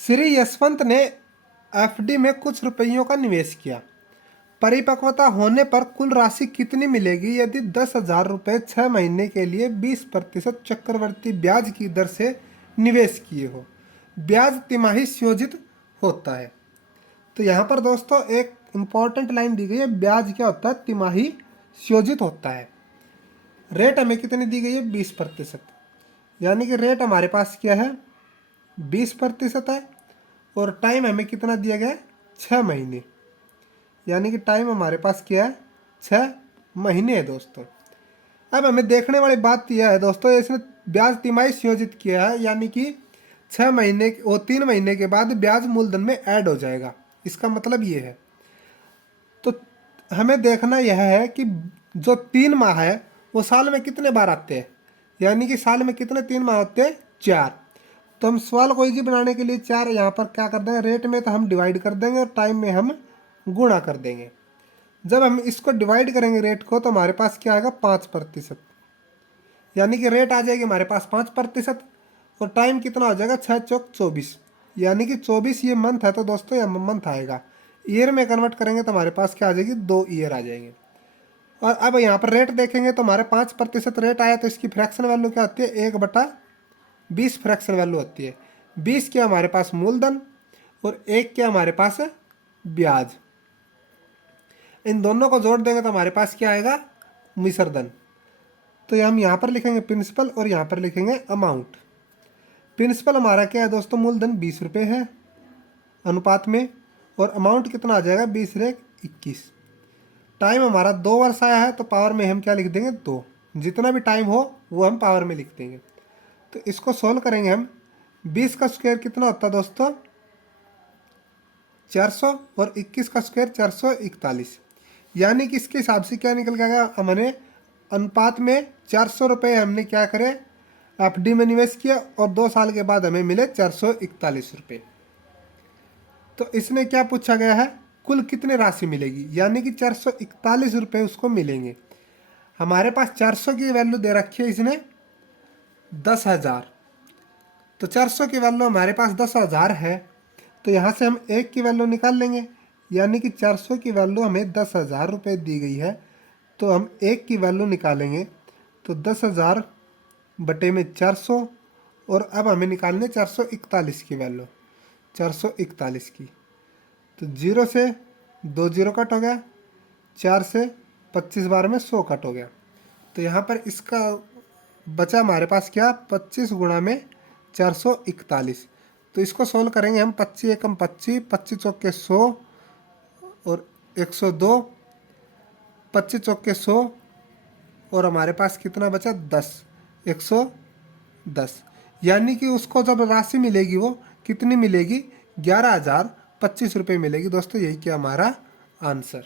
श्री यशवंत ने एफडी में कुछ रुपयों का निवेश किया। परिपक्वता होने पर कुल राशि कितनी मिलेगी यदि 10,000 रुपये 6 महीने के लिए 20% चक्रवर्ती ब्याज की दर से निवेश किए हो। ब्याज तिमाही संयोजित होता है। तो यहाँ पर दोस्तों एक इम्पॉर्टेंट लाइन दी गई है, ब्याज क्या होता है, तिमाही संयोजित होता है। रेट हमें कितनी दी गई है, 20%। यानी कि रेट हमारे पास क्या है, 20% है, और टाइम हमें कितना दिया गया है, 6 महीने। यानी कि टाइम हमारे पास क्या है, 6 महीने है दोस्तों। अब हमें देखने वाली बात यह है दोस्तों, इसने ब्याज तिमाही संयोजित किया है, यानी कि 6 महीने और 3 महीने के बाद ब्याज मूलधन में ऐड हो जाएगा। इसका मतलब ये है। तो हमें देखना यह है कि जो 3 माह है वो साल में कितने बार आते हैं, यानी कि साल में कितने 3 माह होते हैं, 4। तो हम सवाल को इजी बनाने के लिए 4 यहाँ पर क्या कर देंगे, रेट में तो हम डिवाइड कर देंगे और टाइम में हम गुणा कर देंगे। जब हम इसको डिवाइड करेंगे रेट को, तो हमारे पास क्या आएगा, 5%। यानी कि रेट आ जाएगी हमारे पास 5%, और टाइम कितना हो जाएगा, 6 चौक 24। यानी कि 24 ये मंथ है, तो दोस्तों यह मंथ आएगा। ईयर में कन्वर्ट करेंगे तो हमारे पास क्या आ जाएगी, 2 ईयर आ जाएंगे। और अब यहाँ पर रेट देखेंगे तो हमारे 5% रेट आया, तो इसकी फ्रैक्शन वैल्यू क्या होती है, 1/20 फ्रैक्शन वैल्यू होती है। 20 क्या हमारे पास मूलधन, और 1 क्या हमारे पास है, ब्याज। इन दोनों को जोड़ देंगे तो हमारे पास क्या आएगा, मिश्रधन। तो हम यहाँ पर लिखेंगे प्रिंसिपल और यहाँ पर लिखेंगे अमाउंट। प्रिंसिपल हमारा क्या है दोस्तों, मूलधन 20 रुपये है अनुपात में, और अमाउंट कितना आ जाएगा, 20/21। टाइम हमारा 2 वर्ष आया है, तो पावर में हम क्या लिख देंगे, 2। जितना भी टाइम हो वो हम पावर में लिख देंगे। तो इसको सोल्व करेंगे हम। 20 का स्क्वायर कितना होता है दोस्तों, 400, और 21 का स्क्वायर 441। यानी कि इसके हिसाब से क्या निकल गया, हमने अनुपात में 400 रुपये हमने क्या करे, एफडी में निवेश किया, और 2 साल के बाद हमें मिले 441 रुपये। तो इसने क्या पूछा गया है, कुल कितनी राशि मिलेगी, यानी कि 441 रुपये उसको मिलेंगे। हमारे पास 400 की वैल्यू दे रखी है इसने 10,000, तो 400 की वैल्यू हमारे पास 10,000 है, तो यहाँ से हम 1 की वैल्यू निकाल लेंगे। यानी कि 400 की वैल्यू हमें 10,000 रुपये दी गई है, तो हम 1 की वैल्यू निकालेंगे, तो 10,000 बटे में 400, और अब हमें निकालने 441 की वैल्यू, 441 की। तो 0 से 2 0 कट हो गया, 4 से 25 बार में 100 कट हो गया। तो यहाँ पर इसका बचा हमारे पास क्या, 25 गुणा में 441। तो इसको सोल्व करेंगे हम, 25 एकम 25, 25 चौके 100, और 102, 25 चौके 100, और हमारे पास कितना बचा, 10, 110। यानी कि उसको जब राशि मिलेगी वो कितनी मिलेगी, 11,025 रुपये मिलेगी दोस्तों। यही क्या हमारा आंसर।